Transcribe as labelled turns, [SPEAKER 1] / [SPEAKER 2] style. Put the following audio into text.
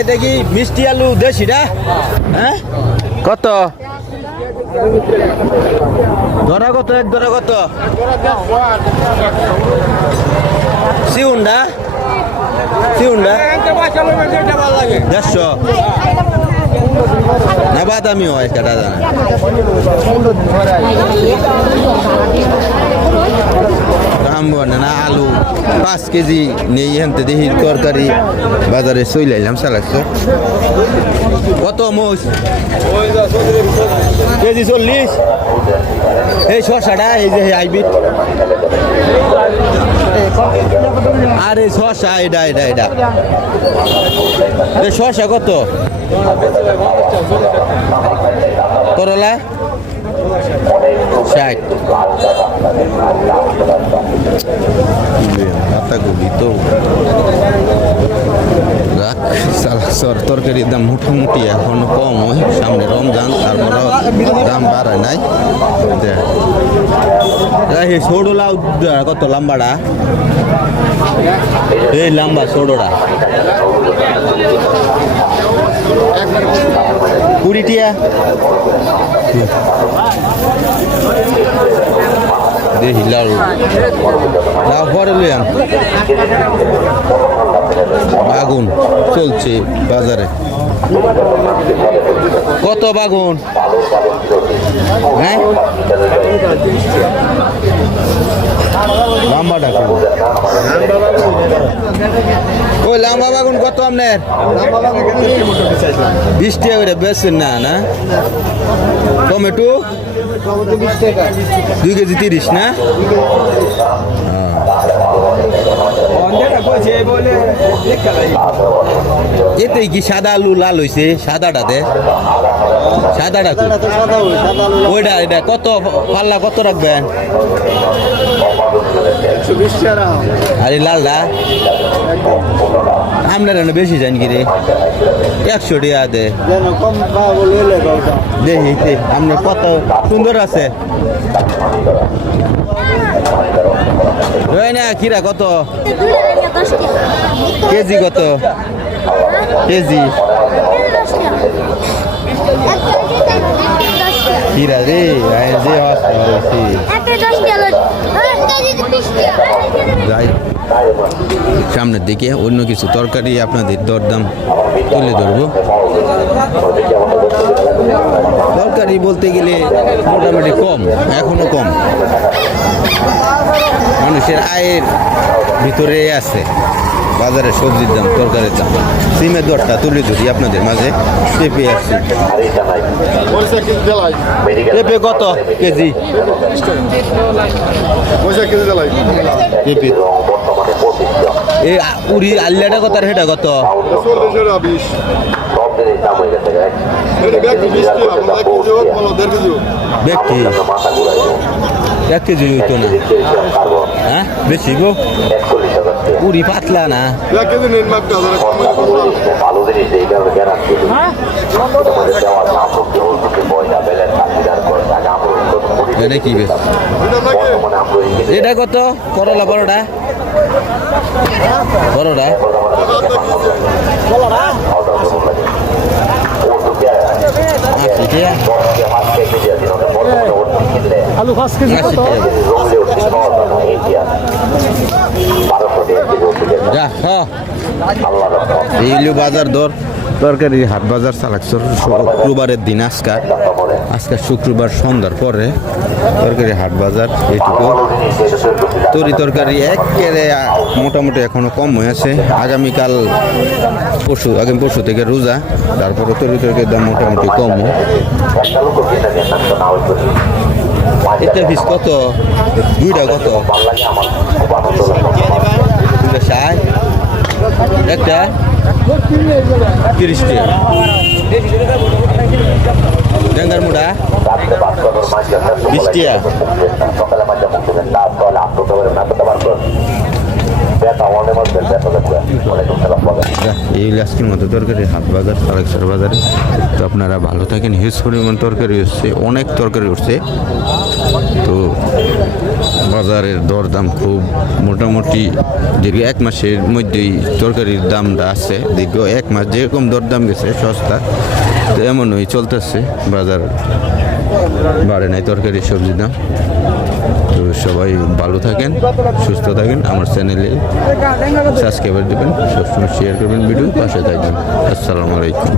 [SPEAKER 1] এটা কি মিষ্টি আলু দেশিটা হ্যাঁ? কত? ধরা কত? এক ধরা কত? সিউন্ডা সিউন্ডা দেড়শো। না বাদামি হয় কাটা জানা। দাম বলে না, আলু পাঁচ কেজি নেই হেনতে দেখি তরকারি বাজারে চলে এলাম চালাচ্ছ কত মোষ কেজি চল্লিশ। এই শসাটা, এই যে হাইব্রিড। আরে শসা, এটা এটা এটা। শসা কত? করলা? ষাট। পাতাগুলি তো রাখ সালাসর তরকারির দাম মোটামুটি এখনও কম। হয় সামনে রমজান তারপরেও দাম বাড়ায় নাই। এই ছোট লাউ কত লম্বাটা? এই লম্বা ছোটটা। কুড়ি দেখি লাউ লাউ পরে লইয়াম বাগুন চলছে বাজারে। কত বাগুন? হ্যাঁ? লাম্বাটা কত? ওই লাম্বা বাগুন কত আপনার বিশ টাকা করে বেচছেন না না? টমেটো দুই কেজি তিরিশ না? এতে কি সাদা আলু লাল হয়েছে সাদাটাতে সাদাটা? ওইটা এটা কত পাল্লা কত রাখবেন? আর লালটা আপনার বেশি জান কি রে একশো টাকা দে। দেখি আপনার কত সুন্দর আছে। না কিরা কত? কেজি কত? কেজি। কিরা রে? যে হস্তা সামনের দিকে অন্য কিছু তরকারি আপনাদের দরদাম তুলে ধরবো। তরকারি বলতে গেলে মোটামুটি কম, এখনও কম। মানুষের আয়ের ভিতরে আছে বাজারে সবজির দাম, তরকারির দাম। সিমের দরটা তুলে ধরি আপনাদের মাঝে, পেঁপে আসছে পেঁপে কত কেজি? পেঁপে এই আ- উড়ি আল্লাটা কত আর হেটা কত? ব্যক্তি এক কেজি হইতো না। হ্যাঁ? বেশি গো। উড়ি পাতলা না। এটা কি এটা কত? করলা বড়টা বড়টা
[SPEAKER 2] আলু পাঁচ
[SPEAKER 1] বাজার দর। তরকারি হাট বাজার চালাকছর শুক্রবারের দিন আজকাল আজকাল শুক্রবার সন্ধ্যার পরে তরকারি হাট বাজার এইটুকু তরি তরকারি একেবারে মোটামুটি এখনও কম হয়ে আছে। আগামীকাল পশু, আগামী পশু থেকে রোজা, তারপরে তরি তরকারির দাম মোটামুটি কম। এটা পিস কত? দুইটা কত? একটা তিরিশ টাকা ডেঙ্গার মুড়া বিশ টাকা যাক, এই হলো আজকের মতো তরকারি, হাট বাজার সালেকসার বাজারে। তো আপনারা ভালো থাকেন, হিউজ পরিমাণ তরকারি উঠছে অনেক তরকারি উঠছে। তো বাজারের দরদাম খুব মোটামুটি, দীর্ঘ এক মাসের মধ্যেই তরকারির দামটা আছে। দীর্ঘ এক মাস যেরকম দরদাম গেছে, সস্তা, তো এমনই চলতেছে। বাজার বাড়ে নাই তরকারি সবজির দাম। সবাই ভালো থাকেন, সুস্থ থাকেন। আমার চ্যানেলে সাবস্ক্রাইবার দেবেন, সবসময় শেয়ার করবেন ভিডিও, পাশে থাকবেন। আসসালামু আলাইকুম।